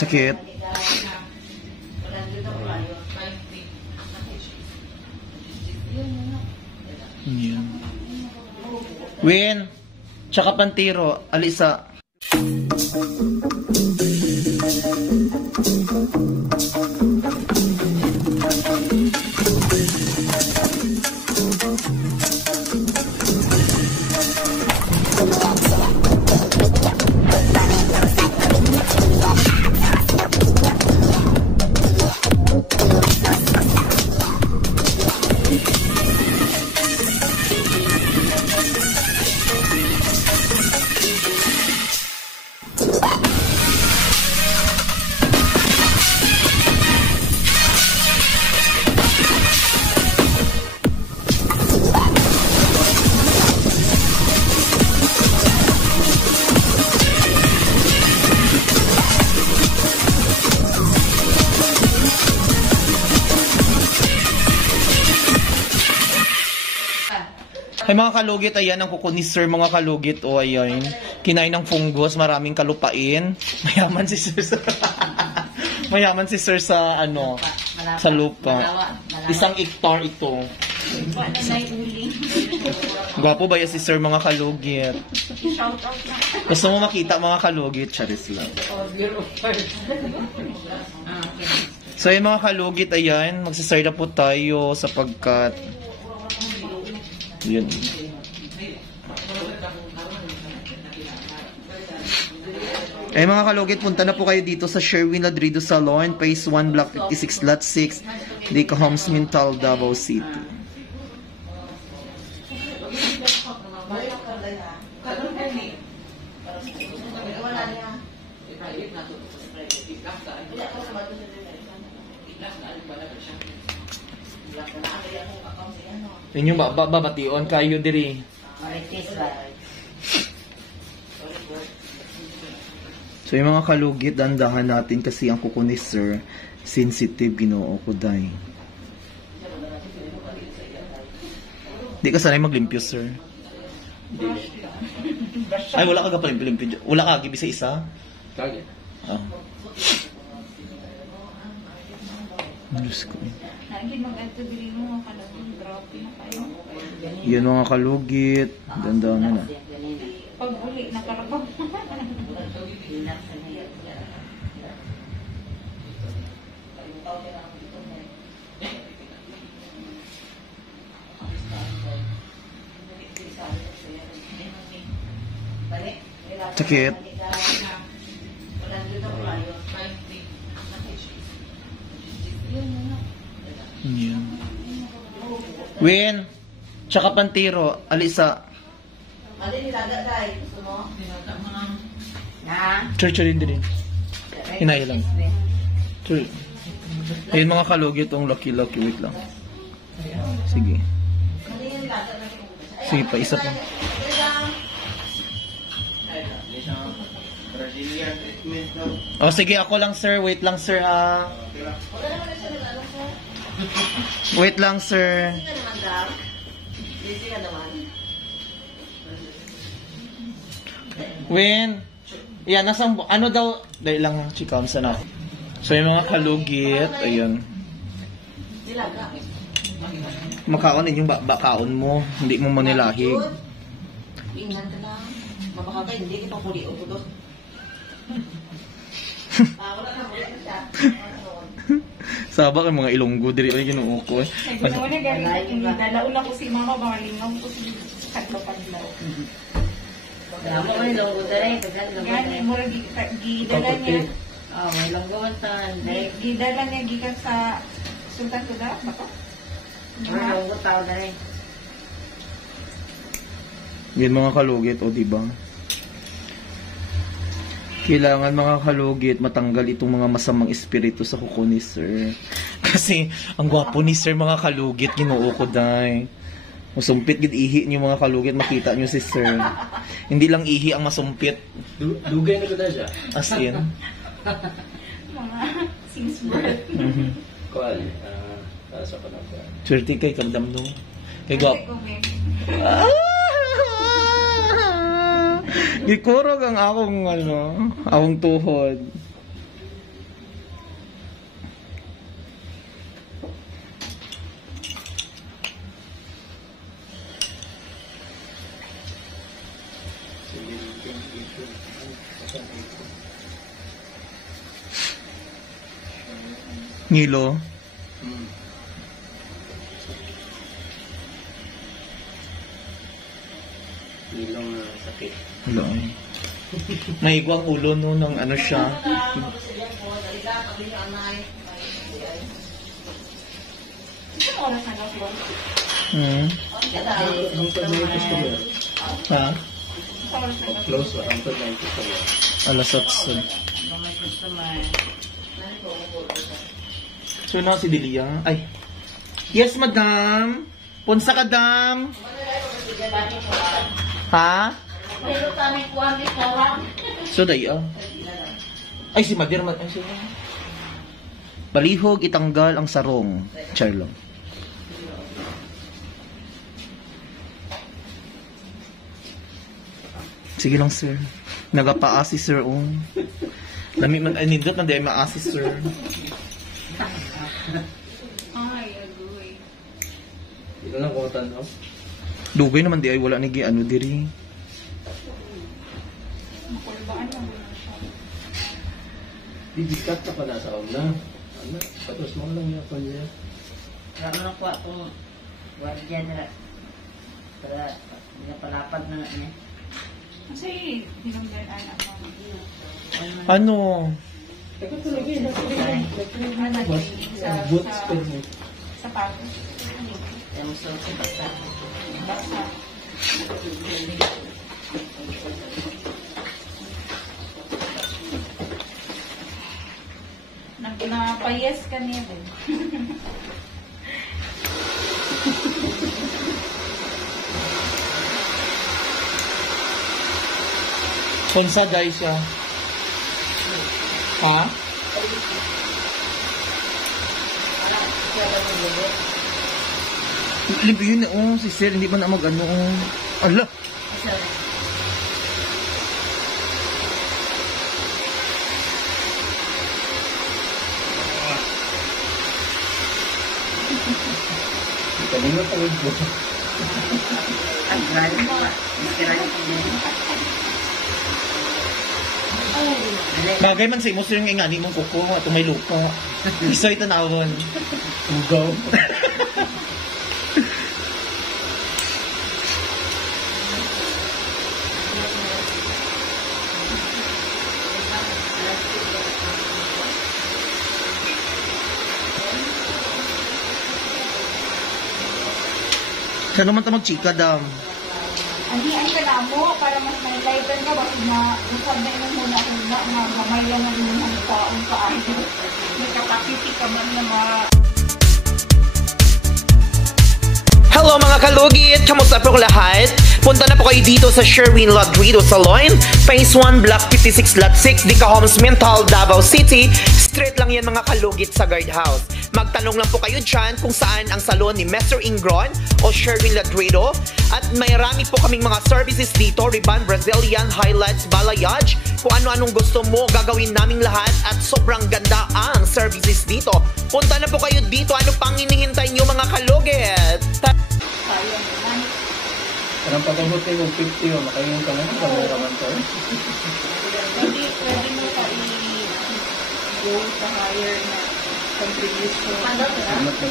Sakit. Yan. Win, tsaka Pantiro, Alisa. Ay mga kalugit, ayan ang kuko ni Sir, mga kalugit. O ayan, kinain ng fungus, maraming kalupain. Mayaman si Sir sa mayaman si Sir sa ano, sa lupa. Isang hektar ito. Gwapo ba yan si Sir, mga kalugit? Gusto mo makita mga kalugit? Charis lang. So yung mga kalugit, ayan, magsasay na po tayo sapagkat yun. Ay mga kalugit, punta na po kayo dito sa Sherwin Ladrido Salon, Phase 1, Block 56, Lot 6, Dica Homes, Mintal, Davao City. Inyo babation kayo diri. So yung mga kalugit, dandahan natin kasi ang kuko ni Sir sensitive, Ginoo ko day. Di ka sanay maglimpyo, Sir? Ay, wala ka gapalimpyo. Wala ka gibi sa isa? Kage. Ah. Diyos ko. Yan mga kalugit. Dandahan na. Pag uli, nakarabang. Sakit. Yan. Win, tsaka Pantiro, Alisa. Church rin din. Hinaya lang. Ayun mga kalugit, ang lucky. Wait lang. Sige. Sige pa, isa pa. Oh, sige, ako lang, Sir. Wait lang, Sir, ha. Wait lang, Sir. Win. Yan, nasang, ano daw, dahil lang, chikam sana. So, yung mga kalugit, ayun. Makaon din yung bakaon mo. Hindi mo manilahig. Ingat ka lang. Mabaka hindi kita puli o putos. Sabak ang mga Ilonggo diri ay ginuuko. Ano na galing dalaon ako si mama balingaw ko si katlo padlaw. Damo man Ilonggo dere, tagal Gani mo gidala niya. may Ilonggo tan. Gidala niya gikan sa Sultan Kudarat ba ko? Ilonggo tao dere. Yan mga kalugit, o diba? Kailangan mga kalugit matanggal itong mga masamang espiritu sa kuko ni Sir. Kasi ang gwapo ni Sir, mga kalugit, Ginoo ko day. Masumpit gid ihi niyo mga kalugit, makita niyo si Sir. Hindi lang ihi ang masumpit. Dugay na ko na siya. As in. Mga since birth. Kuan, sa panahon. Swerte kay kagdam no. Kay gwapo. Gikurog ang akong tuhod. Nilo. Ilong sakit. Hello. Naigwa ang ulo no ng ano siya. Isang oras na lang po. Hangtod na yung customer. Ha? Isang oras na lang. Close ba? Hangtod na yung customer. Alas 8. So na si Delia. Ay. Yes, madam. Punsa ka, dam. Ha? Pero kami kuha ni Korang. So daya. Ay si Madir man ay siya. Balihog itanggal ang sarong. Charlo. Sige lang, sir. Nagapaa si sir Lami man ay nindot na di ay maasi, sir. Ay, agoy. Ito lang kutan, no? Dugay naman di ay wala ni ano diri. Makulbaan lang muna siya. Didikat ka pala sa una. Ano? Patos mo lang yung panya. Lalo na po akong gwardiya nila. Para pinapalapad na nga niya. Kasi, hinamdalaan ako. Ano? Teka talaga yun. Sa Boots ko mo. sapatos. Kaya mo sa basta. Basta. Napayes ka niya din. Konsa dai siya. Ha? Libre yun si sir, hindi ba na mag-ano Ala! Kanina tawid ko. Ang grabe mo. Masirali ko din. Bagay man sa imo sir yung ingani mong kuko at may lupa. Isa itanawon. Ugaw. Saan naman ta magchika, dam? Ani ay ka mo para mas may live ka ba na usabay mo muna una nga gamay lang ang mga taong kaayo. May capacity ka man na Hello mga kalugit! Kamusta po lahat? Punta na po kayo dito sa Sherwin Ladrido Salon, Phase 1, Block 56, Lot 6, Dica Homes, Mental, Davao City. Straight lang yan mga kalugit sa guardhouse. Magtanong lang po kayo dyan kung saan ang salon ni Mr. Ingron o Sherwin Ladrido. At may rami po kaming mga services dito, Riban, Brazilian, highlights, balayage. Kung ano-anong gusto mo, gagawin naming lahat at sobrang ganda ang services dito. Punta na po kayo dito. Ano pang hinihintay nyo mga kalugit? sayang naman. Parang pagkabuti mo 50 o makayong ka naman. Kamera man to. Pwede mo pa i-go sa higher na contribution. Ano to?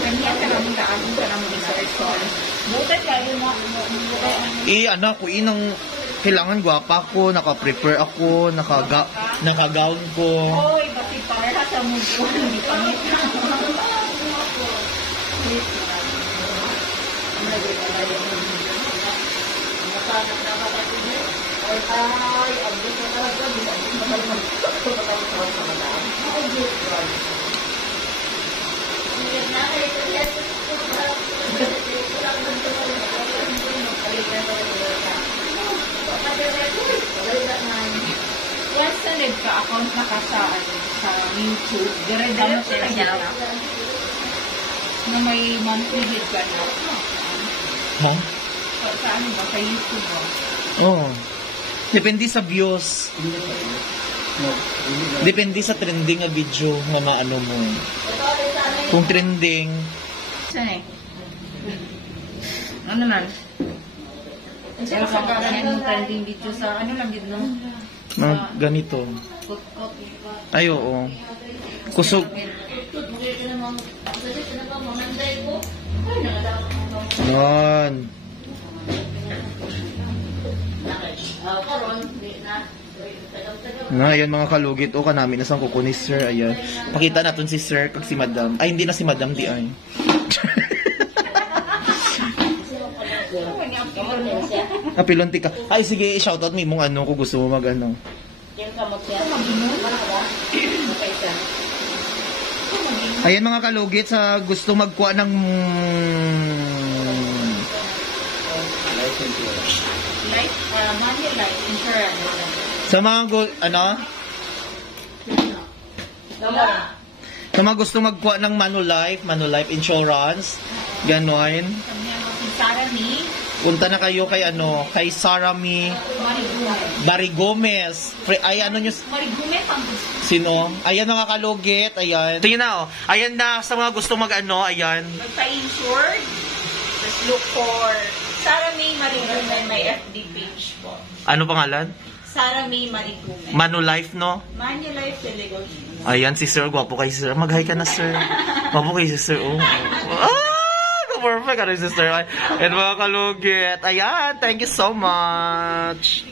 Kanya ka naman kaagin ka naman research on. Bukan kayo na Anak ko, inang kailangan gwapa ko, naka-prepare ako, naka-gown ko. Oy, pati para sa mundo. Hindi pangit na. Once na nagka-account na ka sa YouTube, dire-diretso na siya na may monthly hit ka na. Ha? Sa ano ba? Sa YouTube ba? Oo. Depende sa views. Depende sa trending nga video nga maano mo. Kung trending, Saan eh? Ano naman? Pero sa kagalan yung trending video sa ano lang yun, no? Mga ganito. Kot-kot. Ay, oo. Kusog. Yan. Na, ayan mga kalugit. O, kanami na sang kukunis, sir. Ayan. Pakita natin si sir kag si madam. Ay, hindi na si madam, di ay. Apilon ka. Ay, sige, shoutout mo mong ano kung gusto mo mag ano. Ayan mga kalugit sa gusto magkuha ng Life, money life insurance. sa mga ano? Sa mga gusto magkuha ng Manulife Insurance, gano'n. Si Sarah ni Punta na kayo kay ano, kay Sarami Barigomez. Ay ano nyo, Marigume ang sino? Ayan mga kalugit, ayan. Tingnan na oh. Ayan na sa mga gusto mag ano, ayan. magpa-insured. Just look for Sarah May Marigume, may FB page po. Ano pangalan? Sarah May Marigume. Manulife, no? Manulife Telegon. Ayan si Sir, gwapo kay Sir. Mag-hi ka na, Sir. Gwapo kay Sir, oh. Ah! Perfect, ano si Sir? And mga kalugit. Ayan, thank you so much.